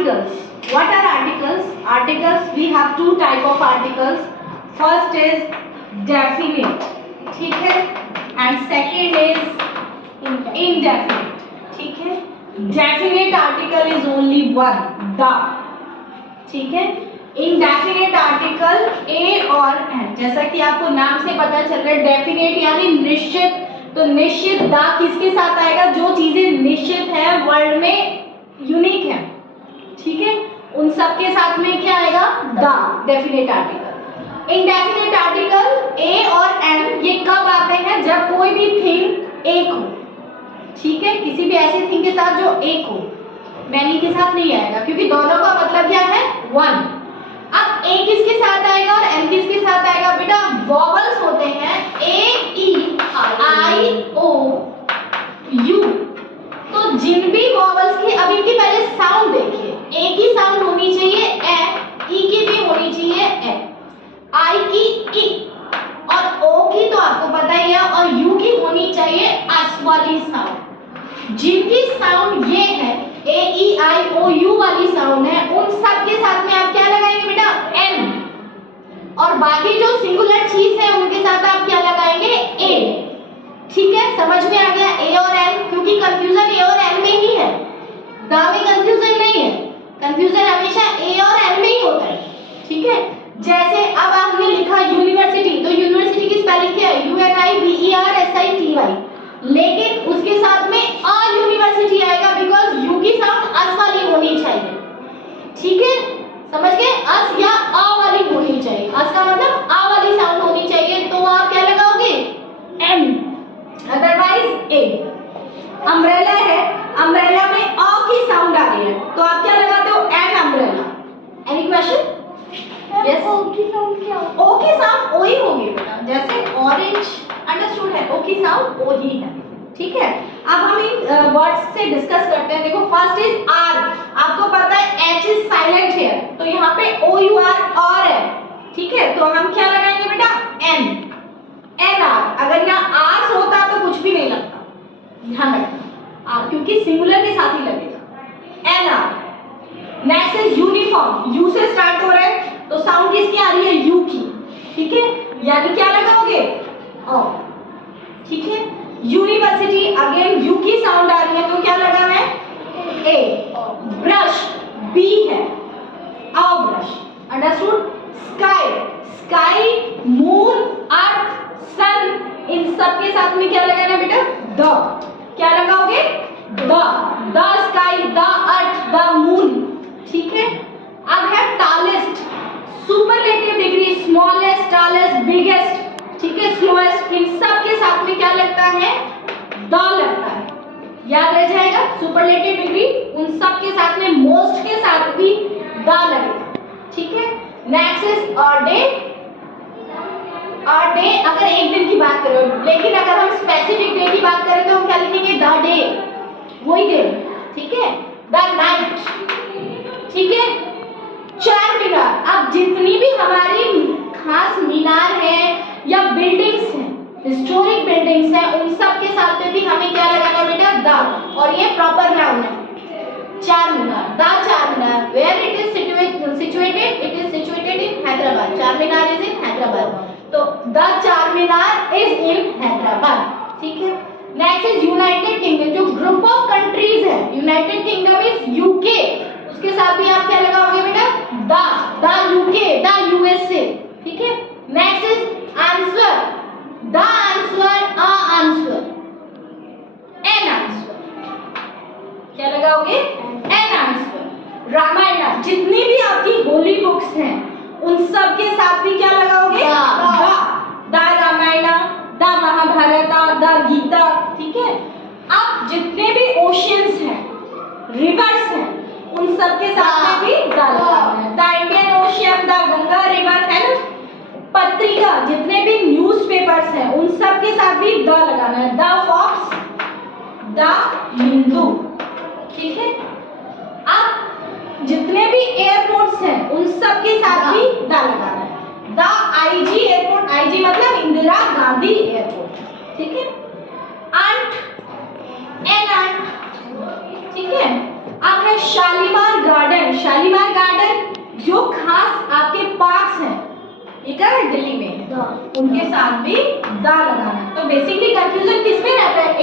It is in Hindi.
articles. What are articles? Articles, we have two type of articles. First is definite, ठीक है, and second is indefinite, ठीक है. Definite article is only one, the, ठीक है. Indefinite article a और n. जैसा कि आपको नाम से पता चल रहा है डेफिनेट यानी निश्चित, तो निश्चित द किसके साथ आएगा? जो चीजें निश्चित है, वर्ल्ड में यूनिक है, ठीक है, उन सब के साथ में क्या आएगा? The definite article. Indefinite article a और एन ये कब आते हैं? जब कोई भी थिंग एक हो, ठीक है, किसी भी ऐसी थिंग के साथ जो एक हो, मैनी के साथ नहीं आएगा, क्योंकि दोनों का मतलब क्या है? वन. अब ए किसके साथ आएगा और एन किसके साथ आएगा? बेटा वॉवल्स होते हैं ए, ई, आई, ओ, यू. तो जिन भी वॉवल्स की, अब इनकी पहले साउंड देखिए. ए की साउंड होनी चाहिए ए, ई की भी होनी चाहिए ए, आई की ई, और ओ की तो आपको पता ही है, और यू की होनी चाहिए अस वाली साउंड. जिनकी साउंड ये है ए, ई, आई, ओ, यू वाली साउंड है, उन सब के साथ में आप क्या लगाएंगे बेटा? एन. और बाकी जो सिंगुलर चीज है उनके साथ आप क्या लगाएंगे? ए. ठीक है, समझ में आ गया? ए और एन, क्योंकि कंफ्यूजन ए और एन में ही है, द में कंफ्यूजन नहीं है. कंफ्यूजन हमेशा ए और एन में ही होता है, ठीक है. जैसे अब आपने लिखा यूनिवर्सिटी, तो यूनिवर्सिटी की स्पेलिंग क्या है? UNIVERSITY, लेकिन उसके साथ में अ यूनिवर्सिटी आएगा, बिकॉज यू की साउंड अस वाली होनी चाहिए, ठीक है, समझ गए? अस या अ वाली होनी चाहिए. अस का मतलब अ वाली साउंड होनी चाहिए, तो आप क्या लगाओगे? एन, अदरवाइज ए. अम्ब्रेला है, अम्ब्रेला में अ की साउंड आ रही है, तो आप क्या लगाते हो? An umbrella. Any question? Yes. O की साउंड क्या? ओ की साउंड ओ ही होगी बेटा, जैसे ऑरेंज, अंडरस्टूड है? ओ की साउंड ओ ही है, ठीक है. अब हम इन वर्ड्स से डिस्कस करते हैं. देखो फर्स्ट इज आर. आपको पता है एच इज साइलेंट हियर, तो यहाँ पे ओ यू आर और है, ठीक है, तो हम क्या लगाएंगे बेटा? एन. N R. अगर यहाँ आर होता तो कुछ भी नहीं लगता, ध्यान रखना, आर क्योंकि सिंगुलर के साथ ही लगेगा. N R. Next is uniform. U से स्टार्ट हो रहा है, तो साउंड किसकी आ रही है? यू की, ठीक है, यानी क्या लगाओगे? ओ, ठीक है. यूनिवर्सिटी, अगेन यू की साउंड आ रही है, तो क्या लगाना है? ए. ब्रश, बी है, आओ brush, understood. Sky, sky, moon, earth, sun, इन सब के साथ में क्या लगाना है बेटा? द. क्या लगाओगे? The sky, the earth, the moon, ठीक है. अब है tallest, superlative degree, smallest, tallest, biggest, ठीक है, स्लोएस्ट, इन सब के साथ में क्या लगता है? द लगता है. याद रह जाएगा? सुपरलेटिव डिग्री, उन सब के साथ में मोस्ट के साथ भी द लगेगा, ठीक है. Next is a day. A day अगर एक दिन की बात करें, लेकिन अगर हम स्पेसिफिक डे की बात करें तो हम क्या लिखेंगे? द डे, वही दिन, ठीक है. द नाइट, ठीक है. चार मीनार. अब जितनी भी हमारी खास मीनार है या बिल्डिंग्स हैं, हिस्टोरिक बिल्डिंग्स हैं, उन सब के साथ में भी हमें क्या लगाना बेटा? द. और ये प्रॉपर नाउन है. चार Minar, the Char Minar. Where it is situated? It is situated in Hyderabad. Char Minar is in Hyderabad, तो the Char Minar is in Hyderabad, ठीक है. Next is United kingdom. जो ग्रुप ऑफ कंट्रीज है, यूनाइटेड किंगडम इज यूके, उसके साथ भी आप क्या लगाओगे बेटा? द यूके, द यूएसए, ठीक है. Next is answer. The answer, a answer, an answer. क्या लगाओगे? An answer. रामायण, जितनी भी आपकी होली बुक्स हैं, उन सब के साथ भी क्या लगाओगे? The Ramayana, the Mahabharata, the Gita, ठीक है. अब जितने भी ओशियंस हैं, रिवर्स हैं, उन सब के साथ में भी द लगाना है. The Indian ocean, the Ganga river है ना. पत्रिका, जितने भी न्यूज़पेपर्स हैं, उन सब के साथ भी द लगाना है. द फॉक्स, द हिंदू, ठीक है. अब जितने भी एयरपोर्ट्स हैं, उन सब के साथ भी द लगाना है. द आईजी एयरपोर्ट, आईजी मतलब इंदिरा गांधी एयरपोर्ट, ठीक है. अंट, एन अंट, ठीक है. अब है शालीमार गार्डन. शालीमार गार्डन, जो खास आपके पार्क्स हैं, ये क्या है, दिल्ली में है, उनके साथ भी दा लगाना। तो बेसिकली कंफ्यूजन किस में रहता है,